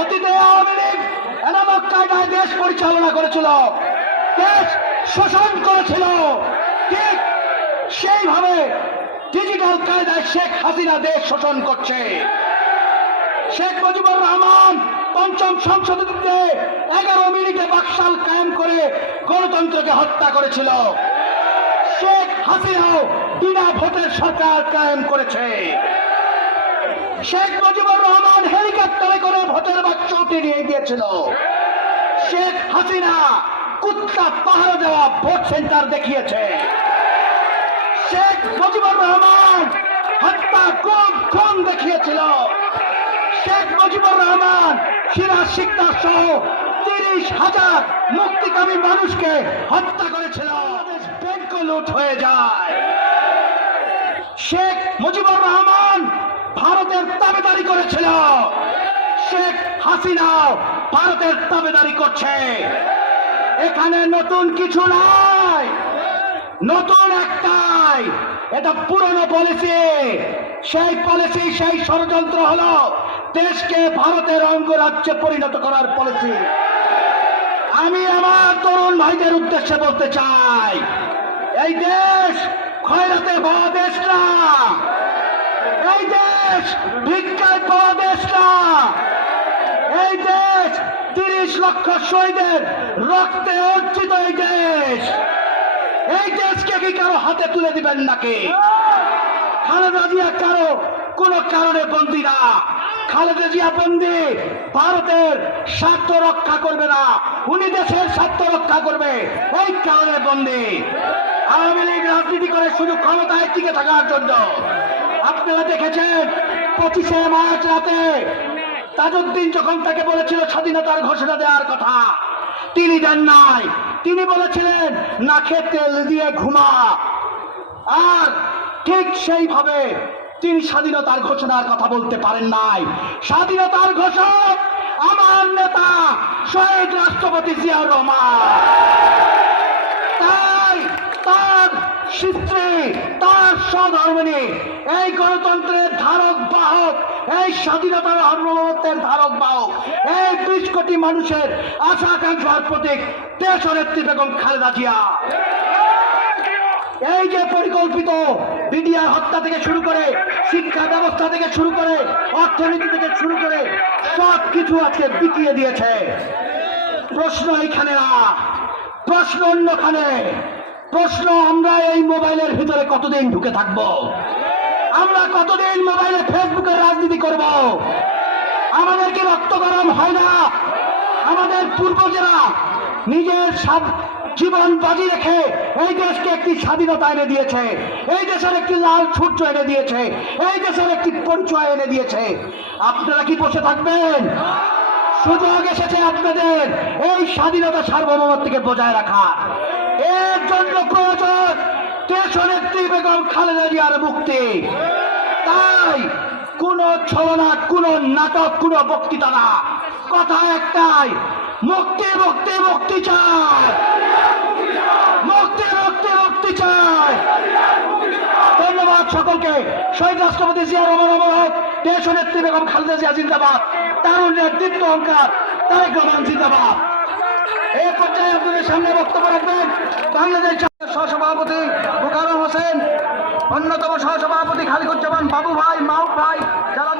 অতীতে আওয়ামী লীগ এনামক কায়দায় দেশ পরিচালনা করেছিল, দেশ শোষণ করেছিল। ঠিক সেইভাবে ডিজিটাল কায়দায় শেখ হাসিনা দেশ শোষণ করছে। শেখ মুজিবুর রহমান পঞ্চম সংশোধনীতে 11 মিনিটে বাকশাল কায়েম করে গণতন্ত্রকে হত্যা করেছিল। শেখ হাসিনাও বিনা ভোটের সরকার কায়েম করেছে। শেখ মুজিবুর রহমান হেলিকপ্টারে করে ভোটের বাক্স উঠে নিয়ে গিয়েছিল। শেখ হাসিনা কুত্তা পাহারা দেওয়া ভোট সেন্টার দেখিয়েছে। শেখ মুজিবুর রহমান হত্যা খুন দেখিয়েছিল। শেখ মুজিবুর রহমান সিরাজ শিকদার সহ 30,000 মুক্তিকামী মানুষকে হত্যা করেছিল। ব্যাংক লুট হয়ে যায়। শেখ মুজিবুর রহমান ভারতের তাবেদারি করেছিল। শেখ হাসিনাও ভারতের তাবেদারি করছে। এখানে নতুন কিছু নাই, নতুন একটাই, এটা পুরনো পলিসি। সেই পলিসি, সেই ষড়যন্ত্র হলো দেশকে ভারতের অঙ্গরাজ্যে পরিণত করার পলিসি। আমি আমার তরুণ ভাইদের উদ্দেশ্যে বলতে চাই, এই দেশ খয়রাতে পাওয়া দেশ না, এই দেশ ভিক্ষায় পাওয়া দেশ না, এই দেশ 30 লক্ষ শহীদের রক্তে অর্জিত এই দেশ। এই দেশকে কি কারো হাতে তুলে দিবেন নাকি? খালেদা জিয়া কারো কোন কারণে বন্দী না। খালেদা জিয়া বন্দী ভারতের স্বার্থ রক্ষা করবে না, উনি দেশের স্বার্থ রক্ষা করবে, এই কারণে বন্দী। আওয়ামী লীগ রাজনীতি করে শুধু ক্ষমতায় টিকে থাকার জন্য। আপনারা দেখেছেন 25শে মার্চ রাতে তাজউদ্দিন যখন তাকে বলেছিল স্বাধীনতার ঘোষণা দেওয়ার কথা, তিনি দেন নাই। তিনি বলেছিলেন নাকে তেল দিয়ে ঘুমা। আর ঠিক সেইভাবে তিনি স্বাধীনতার ঘোষণার কথা বলতে পারেন নাই। স্বাধীনতার ঘোষক আমার নেতা শহীদ রাষ্ট্রপতি জিয়াউর রহমান। তাই তার স্ত্রী, তার সহধর্মিণী এই গণতন্ত্রের ধারক বাহক, এই স্বাধীনতার সার্বভৌমত্বের ধারক বাহক, এই 20 কোটি মানুষের আশা আকাঙ্ক্ষার প্রতীক দেশনেত্রী বেগম খালেদা জিয়া। এই যে পরিকল্পিত বিডিআর হত্যা থেকে শুরু করে, শিক্ষা ব্যবস্থা থেকে শুরু করে, অর্থনীতি থেকে শুরু করে সব কিছু আজকে বিকিয়ে দিয়েছে। প্রশ্ন এইখানে না, প্রশ্ন অন্যখানে। প্রশ্ন আমরা এই মোবাইলের ভিতরে কতদিন ঢুকে থাকবো? আমরা কতদিন মোবাইলে ফেসবুকের রাজনীতি করব? আমাদের কি রক্ত গরম হয় না? আমাদের পূর্বজেরা নিজের জীবন বাজি রেখে এই দেশকে একটি স্বাধীনতা এনে দিয়েছে, এই দেশের একটি লাল সূর্য এনে দিয়েছে, এই দেশের একটি পরিচয় এনে দিয়েছে। আপনারা কি বসে থাকবেন? সুযোগ এসেছে আপনাদের এই স্বাধীনতা সার্বভৌমত্বকে বজায় রাখা। এর জন্য প্রয়োজন দেশনেত্রী বেগম খালেদা জিয়ার মুক্তি। তাই কোন ছলনা, কোন নাটক, কোন বক্তৃতা না, কথা একটাই, মুক্তি মুক্তি মুক্তি চাই, মুক্তি মুক্তি মুক্তি চাই। ধন্যবাদ সকলকে। শহীদ রাষ্ট্রপতি জিয়াউর রহমান অমর হোক, দেশনেত্রী বেগম খালেদা জিয়া জিন্দাবাদ, তারুণ্যের দীপ্ত অহংকার তারেক রহমান জিন্দাবাদ। এই পর্যায়ে আপনাদের সামনে বক্তব্য রাখবেন বাংলাদেশ সহসভাপতি মোকাররম হোসেন, অন্যতম সহসভাপতি খালিকুজ্জামান বাবু ভাই, মাহবুব ভাই, যারা